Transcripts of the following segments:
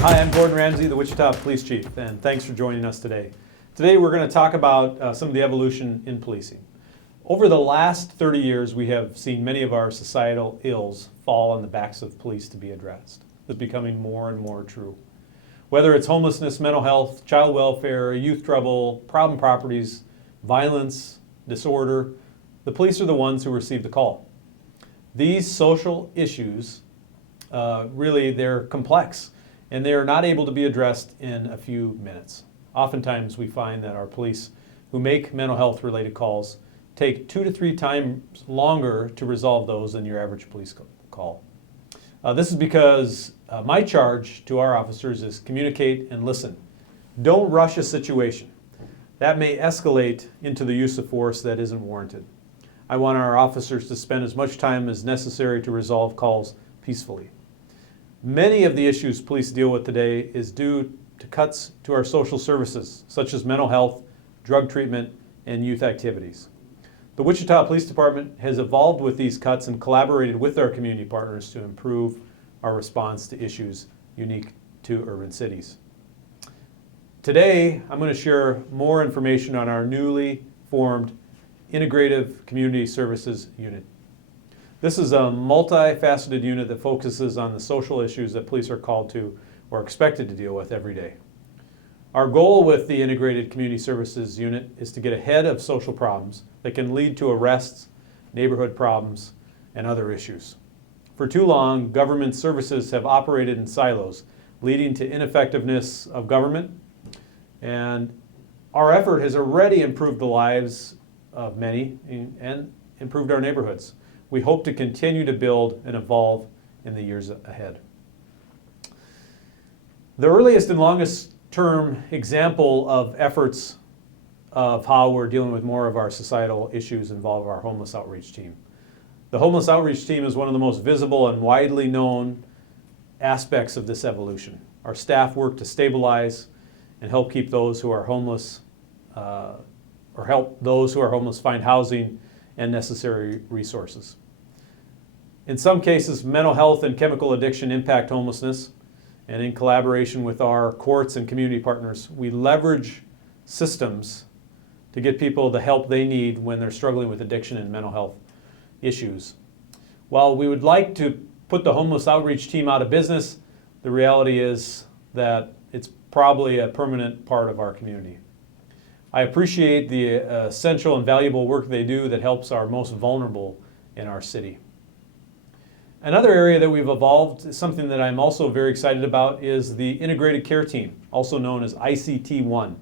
Hi, I'm Gordon Ramsay, the Wichita Police Chief, and thanks for joining us today. Today we're going to talk about some of the evolution in policing. Over the last 30 years, we have seen many of our societal ills fall on the backs of police to be addressed. It's becoming more and more true. Whether it's homelessness, mental health, child welfare, youth trouble, problem properties, violence, disorder, the police are the ones who receive the call. These social issues, they're complex, and they are not able to be addressed in a few minutes. Oftentimes we find that our police who make mental health related calls take 2 to 3 times longer to resolve those than your average police call. This is because my charge to our officers is communicate and listen. Don't rush a situation. That may escalate into the use of force that isn't warranted. I want our officers to spend as much time as necessary to resolve calls peacefully. Many of the issues police deal with today is due to cuts to our social services, such as mental health, drug treatment, and youth activities. The Wichita Police Department has evolved with these cuts and collaborated with our community partners to improve our response to issues unique to urban cities. Today, I'm going to share more information on our newly formed Integrative Community Services Unit. This is a multifaceted unit that focuses on the social issues that police are called to or expected to deal with every day. Our goal with the Integrated Community Services Unit is to get ahead of social problems that can lead to arrests, neighborhood problems, and other issues. For too long, government services have operated in silos, leading to ineffectiveness of government, and our effort has already improved the lives of many and improved our neighborhoods. We hope to continue to build and evolve in the years ahead. The earliest and longest term example of efforts of how we're dealing with more of our societal issues involve our homeless outreach team. The homeless outreach team is one of the most visible and widely known aspects of this evolution. Our staff work to stabilize and help keep those who are homeless find housing and necessary resources. In some cases, mental health and chemical addiction impact homelessness, and in collaboration with our courts and community partners, we leverage systems to get people the help they need when they're struggling with addiction and mental health issues. While we would like to put the homeless outreach team out of business, the reality is that it's probably a permanent part of our community. I appreciate the essential and valuable work they do that helps our most vulnerable in our city. Another area that we've evolved, something that I'm also very excited about, is the Integrated Care Team, also known as ICT-1. It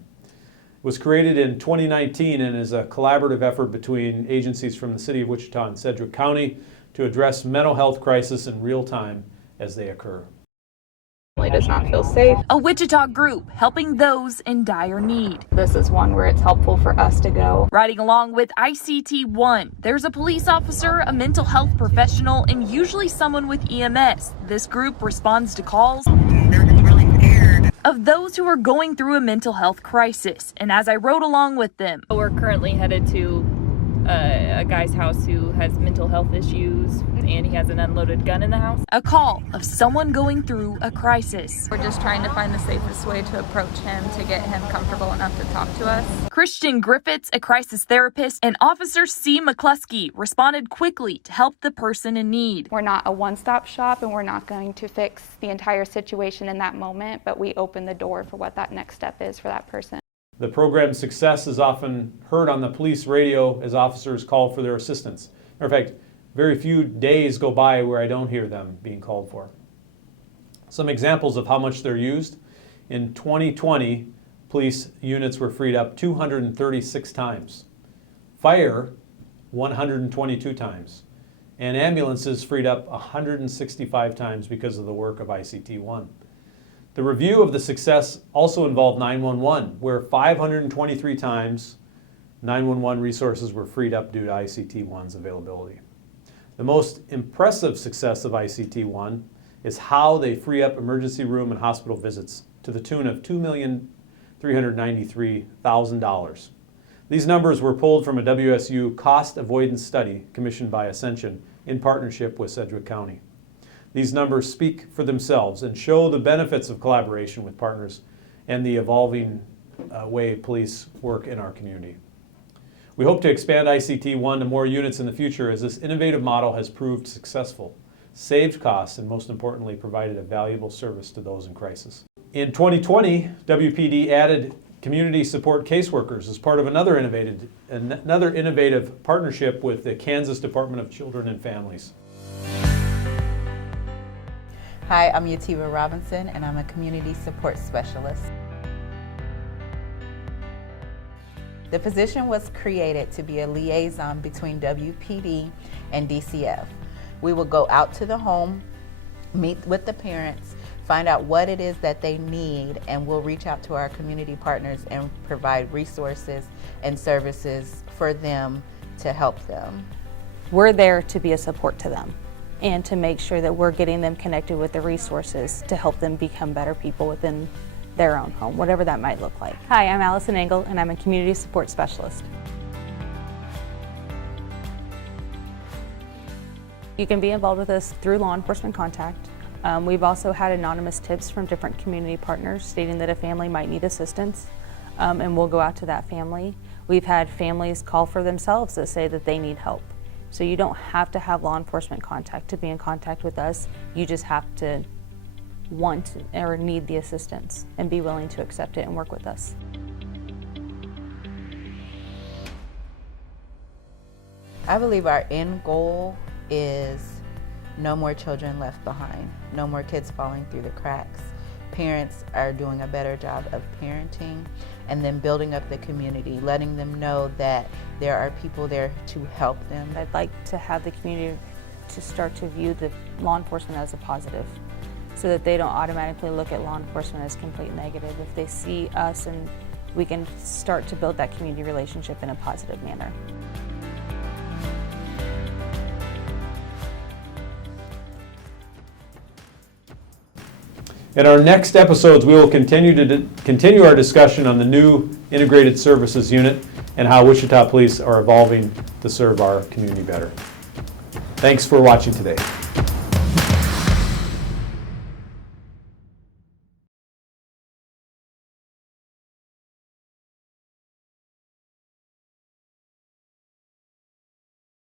was created in 2019 and is a collaborative effort between agencies from the City of Wichita and Sedgwick County to address mental health crisis in real time as they occur. Does not feel safe. A Wichita group helping those in dire need. This is one where it's helpful for us to go. Riding along with ICT-1, there's a police officer, a mental health professional, and usually someone with EMS. This group responds to calls of those who are going through a mental health crisis. And as I rode along with them, we're currently headed to a guy's house who has mental health issues, and he has an unloaded gun in the house. A call of someone going through a crisis. We're just trying to find the safest way to approach him to get him comfortable enough to talk to us. Christian Griffiths, a crisis therapist, and Officer C. McCluskey responded quickly to help the person in need. We're not a one-stop shop, and we're not going to fix the entire situation in that moment, but we open the door for what that next step is for that person. The program's success is often heard on the police radio as officers call for their assistance. Matter of fact, very few days go by where I don't hear them being called for. Some examples of how much they're used. In 2020, police units were freed up 236 times. Fire, 122 times. And ambulances freed up 165 times because of the work of ICT-1. The review of the success also involved 911, where 523 times 911 resources were freed up due to ICT-1's availability. The most impressive success of ICT-1 is how they free up emergency room and hospital visits to the tune of $2,393,000. These numbers were pulled from a WSU cost avoidance study commissioned by Ascension in partnership with Sedgwick County. These numbers speak for themselves and show the benefits of collaboration with partners and the evolving way police work in our community. We hope to expand ICT-1 to more units in the future as this innovative model has proved successful, saved costs, and most importantly, provided a valuable service to those in crisis. In 2020, WPD added community support caseworkers as part of another innovative partnership with the Kansas Department of Children and Families. Hi, I'm Yativa Robinson, and I'm a community support specialist. The position was created to be a liaison between WPD and DCF. We will go out to the home, meet with the parents, find out what it is that they need, and we'll reach out to our community partners and provide resources and services for them to help them. We're there to be a support to them and to make sure that we're getting them connected with the resources to help them become better people within their own home, whatever that might look like. Hi, I'm Allison Engel, and I'm a community support specialist. You can be involved with us through law enforcement contact. We've also had anonymous tips from different community partners stating that a family might need assistance, and we'll go out to that family. We've had families call for themselves that say that they need help. So you don't have to have law enforcement contact to be in contact with us. You just have to want or need the assistance and be willing to accept it and work with us. I believe our end goal is no more children left behind, no more kids falling through the cracks. Parents are doing a better job of parenting, and then building up the community, letting them know that there are people there to help them. I'd like to have the community to start to view the law enforcement as a positive, so that they don't automatically look at law enforcement as complete negative. If they see us, and we can start to build that community relationship in a positive manner. In our next episodes, we will continue our discussion on the new Integrated Services Unit and how Wichita Police are evolving to serve our community better. Thanks for watching today.